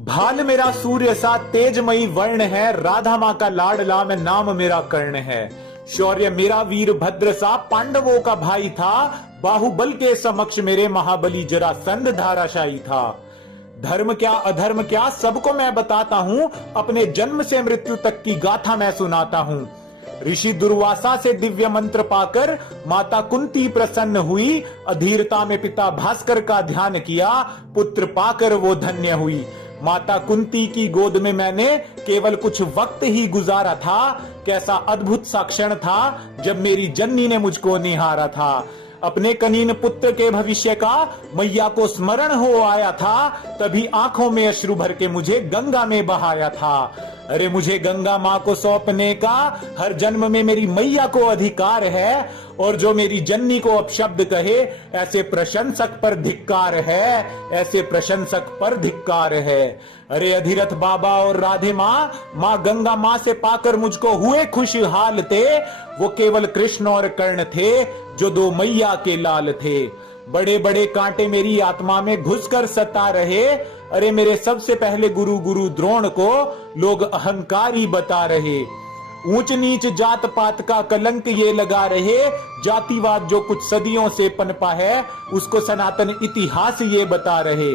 भाल मेरा सूर्य सा तेजमयी वर्ण है, राधा माँ का लाडला मैं नाम मेरा कर्ण है। शौर्य मेरा वीर भद्र सा पांडवों का भाई था, बाहुबल के समक्ष मेरे महाबली जरासंध धाराशायी था। धर्म क्या अधर्म क्या सबको मैं बताता हूँ, अपने जन्म से मृत्यु तक की गाथा मैं सुनाता हूँ। ऋषि दुर्वासा से दिव्य मंत्र पाकर माता कुंती प्रसन्न हुई, अधीरता में पिता भास्कर का ध्यान किया, पुत्र पाकर वो धन्य हुई। माता कुंती की गोद में मैंने केवल कुछ वक्त ही गुजारा था, कैसा अद्भुत सा क्षण था जब मेरी जननी ने मुझको निहारा था। अपने कनीन पुत्र के भविष्य का मैया को स्मरण हो आया था, तभी आंखों में अश्रु भर के मुझे गंगा में बहाया था। अरे मुझे गंगा माँ को सौंपने का हर जन्म में मेरी मैया को अधिकार है, और जो मेरी जननी को अपशब्द कहे ऐसे प्रशंसक पर धिक्कार है, ऐसे प्रशंसक पर धिक्कार है। अरे अधिरथ बाबा और राधे माँ, माँ गंगा माँ से पाकर मुझको हुए खुशहाल थे। वो केवल कृष्ण और कर्ण थे जो दो मैया के लाल थे। बड़े बड़े कांटे मेरी आत्मा में घुसकर सता रहे। अरे मेरे सबसे पहले गुरु गुरु द्रोण को लोग अहंकारी बता रहे। ऊंच नीच जात पात का कलंक ये लगा रहे, जातिवाद जो कुछ सदियों से पनपा है उसको सनातन इतिहास ये बता रहे।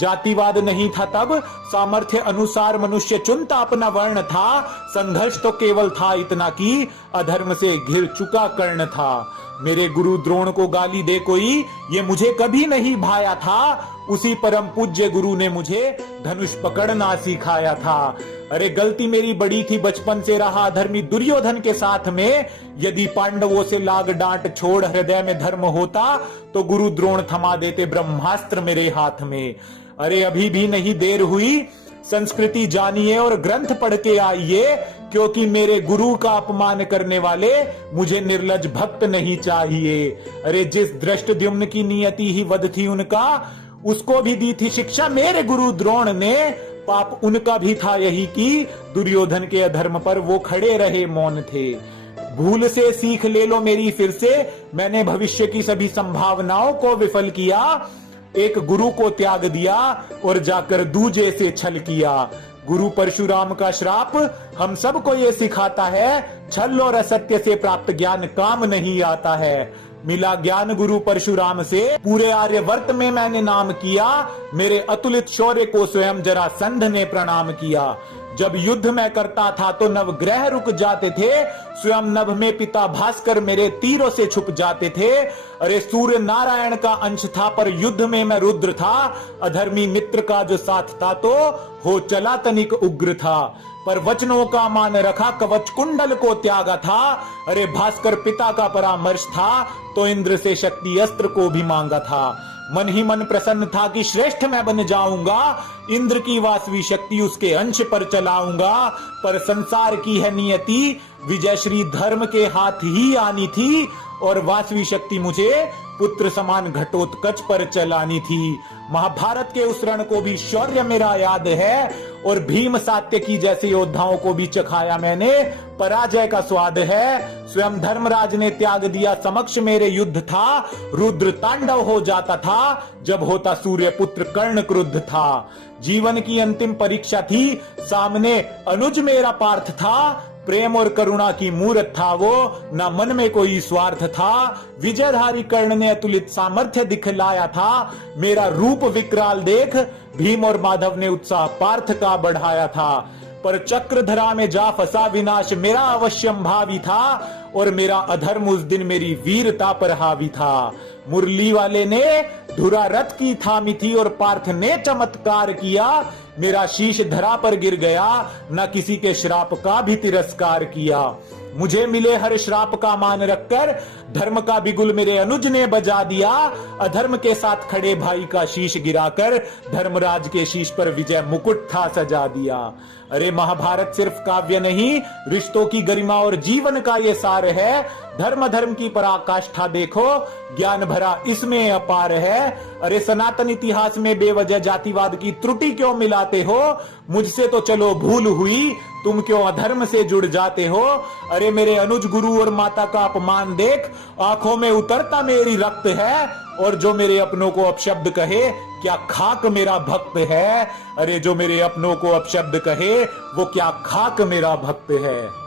जातिवाद नहीं था तब, सामर्थ्य अनुसार मनुष्य चुनता अपना वर्ण था। संघर्ष तो केवल था इतना कि अधर्म से घिर चुका कर्ण था। मेरे गुरु द्रोण को गाली दे कोई, ये मुझे कभी नहीं भाया था। उसी परम पूज्य गुरु ने मुझे धनुष पकड़ना सिखाया था। अरे गलती मेरी बड़ी थी, बचपन से रहा धर्मी दुर्योधन के साथ में। यदि पांडवों से लाग डांट छोड़ हृदय में धर्म होता तो गुरु द्रोण थमा देते ब्रह्मास्त्र मेरे हाथ में। अरे अभी भी नहीं देर हुई, संस्कृति जानिए और ग्रंथ पढ़ के आइए, क्योंकि मेरे गुरु का अपमान करने वाले मुझे निर्लज भक्त नहीं चाहिए। अरे जिस दृष्टद्युम्न की नियति ही वध थी उनका, उसको भी दी थी शिक्षा मेरे गुरु द्रोण ने। पाप उनका भी था यही कि दुर्योधन के अधर्म पर वो खड़े रहे मौन थे। भूल से सीख ले लो मेरी फिर से, मैंने भविष्य की सभी संभावनाओं को विफल किया। एक गुरु को त्याग दिया और जाकर दूजे से छल किया। गुरु परशुराम का श्राप हम सबको ये सिखाता है, छल और असत्य से प्राप्त ज्ञान काम नहीं आता है। मिला ज्ञान गुरु परशुराम से, पूरे आर्यवर्त में मैंने नाम किया। मेरे अतुलित शौर्य को स्वयं जरासंध ने प्रणाम किया। जब युद्ध में करता था तो नवग्रह रुक जाते थे, स्वयं नभ में पिता भास्कर मेरे तीरों से छुप जाते थे। अरे सूर्य नारायण का अंश था पर युद्ध में मैं रुद्र था। अधर्मी मित्र का जो साथ था तो हो चला तनिक उग्र था, पर वचनों का मान रखा कवच कुंडल को त्यागा था। अरे भास्कर पिता का परामर्श था तो इंद्र से शक्ति अस्त्र को भी मांगा था। मन ही मन प्रसन्न था कि श्रेष्ठ मैं बन जाऊंगा, इंद्र की वासवी शक्ति उसके अंश पर चलाऊंगा। पर संसार की है नियति, विजय श्री धर्म के हाथ ही आनी थी, और वासवी शक्ति मुझे पुत्र समान घटोत्कच पर चलानी थी। महाभारत के उस रण को भी शौर्य मेरा याद है, और भीम सात्यकी जैसे योद्धाओं को भी चखाया मैंने, पराजय का स्वाद है। स्वयं धर्मराज ने त्याग दिया समक्ष मेरे युद्ध था, रुद्र तांडव हो जाता था जब होता सूर्य पुत्र कर्ण क्रुद्ध था। जीवन की अंतिम परीक्षा थी, सामने अनुज मेरा पार्थ था। प्रेम और करुणा की मूर्त था वो, न मन में कोई स्वार्थ था। विजयधारी कर्ण ने अतुलित सामर्थ्य दिखलाया था। मेरा रूप विकराल देख भीम और माधव ने उत्साह पार्थ का बढ़ाया था। पर चक्रधरा में जा फंसा विनाश मेरा अवश्यम भावी था, और मेरा अधर्म उस दिन मेरी वीरता पर हावी था। मुरली वाले ने धुरा रथ की थामी थी और पार्थ ने चमत्कार किया। मेरा शीश धरा पर गिर गया, न किसी के श्राप का भी तिरस्कार किया। मुझे मिले हर श्राप का मान रखकर धर्म का बिगुल मेरे अनुज ने बजा दिया। अधर्म के साथ खड़े भाई का शीश गिराकर धर्मराज के शीश पर विजय मुकुट था सजा दिया। अरे महाभारत सिर्फ काव्य नहीं, रिश्तों की गरिमा और जीवन का ये सार है। धर्म धर्म की पराकाष्ठा देखो, ज्ञान भरा इसमें अपार है। अरे सनातन इतिहास में बेवजह जातिवाद की त्रुटि क्यों मिलाते हो? मुझसे तो चलो भूल हुई, तुम क्यों अधर्म से जुड़ जाते हो? अरे मेरे अनुज गुरु और माता का अपमान देख, आंखों में उतरता मेरी रक्त है, और जो मेरे अपनों को अपशब्द कहे क्या खाक मेरा भक्त है। अरे जो मेरे अपनों को अपशब्द कहे, वो क्या खाक मेरा भक्त है।